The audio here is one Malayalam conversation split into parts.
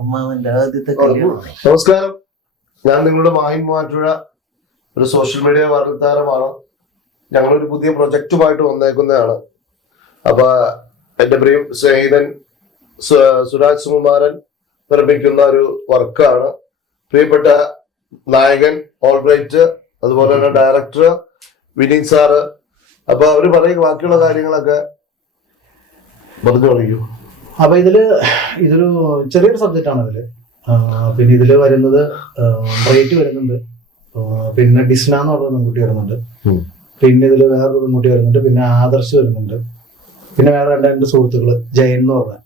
അമ്മാവന്റെ ആദ്യത്തെ കല്യാണം. നമസ്കാരം, ഞാൻ നിങ്ങളുടെ മാഹിൻ മൂവാറ്റുപുഴ, ഒരു സോഷ്യൽ മീഡിയ വാർത്താരമാണ്. ഞങ്ങളൊരു പുതിയ പ്രൊജക്റ്റുമായിട്ട് വന്നേക്കുന്നതാണ്. അപ്പൊ എന്റെ പ്രിയ സ്നേഹിതൻ സുരാജ് സുകുമാരൻ നിർമ്മിക്കുന്ന ഒരു വർക്കാണ്. പ്രിയപ്പെട്ട നായകൻ ഓൾബ്രൈറ്റ്, അതുപോലെ തന്നെ ഡയറക്ടർ വിനീത് സാറ്. അപ്പൊ അവര് പറയുക ബാക്കിയുള്ള കാര്യങ്ങളൊക്കെ പറഞ്ഞു കളിക്കൂ. അപ്പൊ ഇതൊരു ചെറിയൊരു സബ്ജക്റ്റാണ് ഇതില്. പിന്നെ ഇതില് വരുന്നത് ബ്രൈറ്റ് വരുന്നുണ്ട്, പിന്നെ ഡിസ്ന എന്ന് പറഞ്ഞ പെൺകുട്ടി വരുന്നുണ്ട്, പിന്നെ ഇതില് വേറൊരു പെൺകുട്ടി വരുന്നുണ്ട്, പിന്നെ ആദർശ് വരുന്നുണ്ട്, പിന്നെ വേറെ രണ്ട് സുഹൃത്തുക്കള് ജയൻ എന്ന് പറഞ്ഞ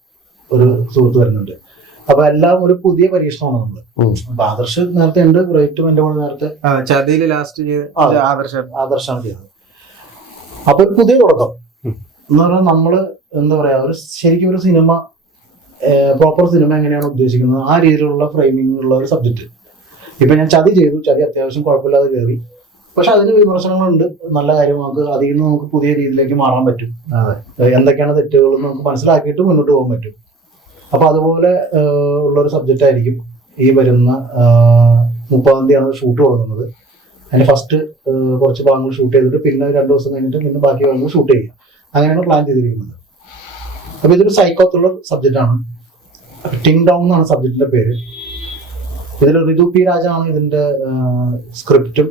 ഒരു സുഹൃത്ത് വരുന്നുണ്ട്. അപ്പൊ എല്ലാം ഒരു പുതിയ പരീക്ഷണമാണ് നമ്മള്. അപ്പൊ ആദർശ് നേരത്തെ ഉണ്ട്, ബ്രൈറ്റും എന്റെ കൂടെ നേരത്തെ ആദർശാണ് ചെയ്തത്. അപ്പൊ ഒരു പുതിയ തുടക്കം എന്ന് പറഞ്ഞാൽ നമ്മള് എന്താ പറയാ, ഒരു ശരിക്കും ഒരു സിനിമ, പ്രോപ്പർ സിനിമ എങ്ങനെയാണ് ഉദ്ദേശിക്കുന്നത് ആ രീതിയിലുള്ള ഫ്രെയിമിംഗ് ഉള്ള ഒരു സബ്ജക്ട്. ഇപ്പൊ ഞാൻ ചതി ചെയ്തു, ചതി അത്യാവശ്യം കുഴപ്പമില്ലാതെ കയറി. പക്ഷെ അതിന് വിമർശനങ്ങളുണ്ട്, നല്ല കാര്യം. അതിൽ നിന്ന് നമുക്ക് പുതിയ രീതിയിലേക്ക് മാറാൻ പറ്റും. എന്തൊക്കെയാണ് തെറ്റുകൾ നമുക്ക് മനസ്സിലാക്കിയിട്ട് മുന്നോട്ട് പോകാൻ പറ്റും. അപ്പൊ അതുപോലെ ഉള്ളൊരു സബ്ജക്റ്റ് ആയിരിക്കും ഈ വരുന്ന 30-ാം തീയതിയാണ് ഷൂട്ട് തുടങ്ങുന്നത്. അതിന് ഫസ്റ്റ് കുറച്ച് ഭാഗങ്ങൾ ഷൂട്ട് ചെയ്തിട്ട് പിന്നെ 2 ദിവസം കഴിഞ്ഞിട്ട് പിന്നെ ബാക്കി ഭാഗങ്ങൾ ഷൂട്ട് ചെയ്യുക. അങ്ങനെയാണ് പ്ലാൻ ചെയ്തിരിക്കുന്നത്. അപ്പൊ ഇതൊരു സൈക്കോ ത്രില്ലർ സബ്ജക്റ്റ് ആണ്. ടിങ് ഡോങ് എന്നാണ് സബ്ജക്റ്റിന്റെ പേര്. ഇതിൽ ഋതു പി രാജാണ് ഇതിന്റെ സ്ക്രിപ്റ്റും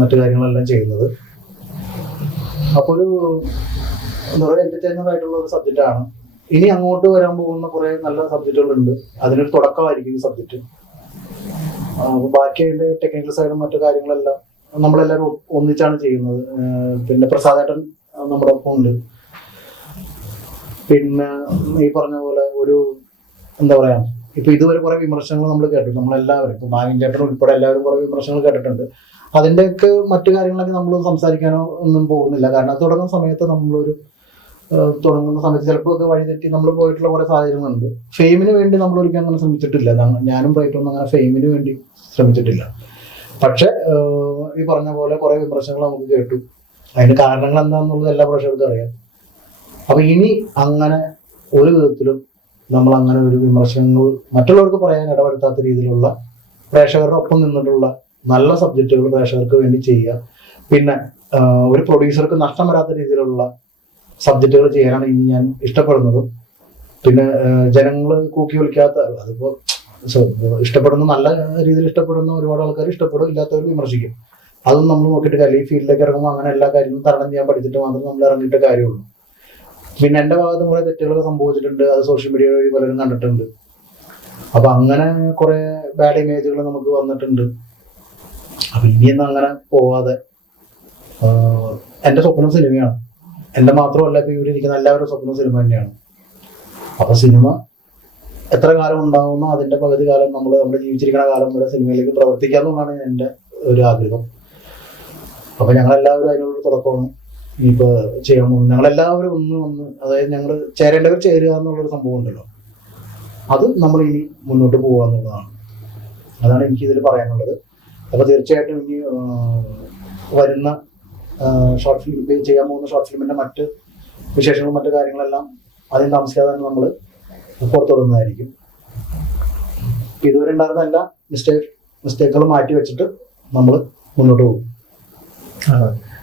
മറ്റു കാര്യങ്ങളെല്ലാം ചെയ്യുന്നത്. അപ്പൊ ഒരു എന്താ പറയുക, എന്റർടൈനർ ആയിട്ടുള്ള ഒരു സബ്ജക്റ്റ് ആണ്. ഇനി അങ്ങോട്ട് വരാൻ പോകുന്ന കുറെ നല്ല സബ്ജക്റ്റുകളുണ്ട്. അതിനൊരു തുടക്കമായിരിക്കും ഈ സബ്ജക്റ്റ്. ബാക്കി അതിന്റെ ടെക്നിക്കൽ സൈഡും മറ്റു കാര്യങ്ങളെല്ലാം നമ്മളെല്ലാവരും ഒന്നിച്ചാണ് ചെയ്യുന്നത്. പിന്നെ പ്രസാദേട്ടൻ നമ്മുടെ ഒപ്പം ഉണ്ട്. പിന്നെ ഈ പറഞ്ഞ പോലെ ഒരു എന്താ പറയാ, ഇപ്പൊ ഇതുവരെ കുറെ വിമർശനങ്ങൾ നമ്മൾ കേട്ടു. നമ്മളെല്ലാവരും, ഇപ്പൊ മാഹിൻ ചേട്ടൻ ഉൾപ്പെടെ എല്ലാവരും കുറെ വിമർശനങ്ങൾ കേട്ടിട്ടുണ്ട്. അതിന്റെയൊക്കെ മറ്റു കാര്യങ്ങളൊക്കെ നമ്മൾ സംസാരിക്കാനോ ഒന്നും പോകുന്നില്ല. കാരണം അത് തുടങ്ങുന്ന സമയത്ത് തുടങ്ങുന്ന സമയത്ത് ചിലപ്പോൾ ഒക്കെ വഴിതെറ്റി നമ്മൾ പോയിട്ടുള്ള കുറെ സാഹചര്യങ്ങളുണ്ട്. ഫെയിമിന് വേണ്ടി നമ്മൾ ഒരിക്കലും അങ്ങനെ ശ്രമിച്ചിട്ടില്ല. ഞാനും ബ്രൈറ്റൊന്നും അങ്ങനെ ഫെയിമിന് വേണ്ടി ശ്രമിച്ചിട്ടില്ല. പക്ഷെ ഈ പറഞ്ഞ പോലെ കുറെ വിമർശനങ്ങൾ നമുക്ക് കേട്ടു. അതിന് കാരണങ്ങൾ എന്താണെന്നുള്ളത് എല്ലാ പ്രേക്ഷകർക്കും അറിയാം. അപ്പൊ ഇനി അങ്ങനെ ഒരു വിധത്തിലും നമ്മൾ അങ്ങനെ ഒരു വിമർശനങ്ങൾ മറ്റുള്ളവർക്ക് പറയാൻ ഇടപെടുത്താത്ത രീതിയിലുള്ള പ്രേക്ഷകരുടെ ഒപ്പം നിന്നിട്ടുള്ള നല്ല സബ്ജക്റ്റുകൾ പ്രേക്ഷകർക്ക് വേണ്ടി ചെയ്യുക. പിന്നെ ഒരു പ്രൊഡ്യൂസർക്ക് നഷ്ടം വരാത്ത രീതിയിലുള്ള സബ്ജക്റ്റുകൾ ചെയ്യാനാണ് ഇനി ഞാൻ ഇഷ്ടപ്പെടുന്നതും. പിന്നെ ജനങ്ങൾ കൂക്കി വിളിക്കാത്ത, അതിപ്പോ ഇഷ്ടപ്പെടുന്ന നല്ല രീതിയിൽ ഇഷ്ടപ്പെടുന്ന ഒരുപാട് ആൾക്കാർ ഇഷ്ടപ്പെടും, ഇല്ലാത്തവർ വിമർശിക്കും. അതൊന്നും നമ്മൾ നോക്കിയിട്ട് കാര്യം. ഈ ഫീൽഡിലേക്ക് ഇറങ്ങുമ്പോൾ അങ്ങനെ എല്ലാ കാര്യങ്ങളും തരണം ചെയ്യാൻ പഠിച്ചിട്ട് മാത്രം നമ്മൾ ഇറങ്ങിയിട്ട് കാര്യമുള്ളൂ. പിന്നെ എന്റെ ഭാഗത്ത് കുറെ തെറ്റുകളൊക്കെ സംഭവിച്ചിട്ടുണ്ട്. അത് സോഷ്യൽ മീഡിയ വഴി പലരും കണ്ടിട്ടുണ്ട്. അപ്പൊ അങ്ങനെ കുറെ ബാഡ് ഇമേജുകൾ നമുക്ക് വന്നിട്ടുണ്ട്. അപ്പൊ ഇനിയൊന്നും അങ്ങനെ പോവാതെ, എന്റെ സ്വപ്നം സിനിമയാണ്. എന്റെ മാത്രമല്ല, ഇപ്പൊ ഇവിടെ ഇരിക്കുന്ന എല്ലാവരും സ്വപ്നം സിനിമ തന്നെയാണ്. അപ്പൊ സിനിമ എത്ര കാലം ഉണ്ടാവുന്നോ അതിന്റെ പകുതി കാലം നമ്മുടെ ജീവിച്ചിരിക്കുന്ന കാലം വരെ സിനിമയിലേക്ക് പ്രവർത്തിക്കാമെന്നാണ് എന്റെ ഒരു ആഗ്രഹം. അപ്പൊ ഞങ്ങളെല്ലാവരും അതിനോട് തുടക്കമാണ് ഇനിയിപ്പോ ചെയ്യാൻ പോകുന്നത്. ഞങ്ങളെല്ലാവരും ഒന്ന് അതായത് ഞങ്ങൾ ചേരേണ്ടവർ ചേരുക എന്നുള്ളൊരു സംഭവം ഉണ്ടല്ലോ, അത് നമ്മൾ ഇനി മുന്നോട്ട് പോകുക എന്നുള്ളതാണ്. അതാണ് എനിക്ക് ഇതിൽ പറയാനുള്ളത്. അപ്പൊ തീർച്ചയായിട്ടും ഇനി വരുന്ന ഷോർട്ട് ഫിലിം ചെയ്യാൻ പോകുന്ന ഷോർട്ട് ഫിലിമിന്റെ മറ്റ് വിശേഷങ്ങളും മറ്റു കാര്യങ്ങളെല്ലാം ആദ്യം താമസിക്കാതെ തന്നെ നമ്മൾ പുറത്തുവിടുന്നതായിരിക്കും. ഇതുവരെ ഉണ്ടായിരുന്ന എല്ലാ മിസ്റ്റേക്കുകൾ മാറ്റി വെച്ചിട്ട് നമ്മൾ മുന്നോട്ട് പോകും.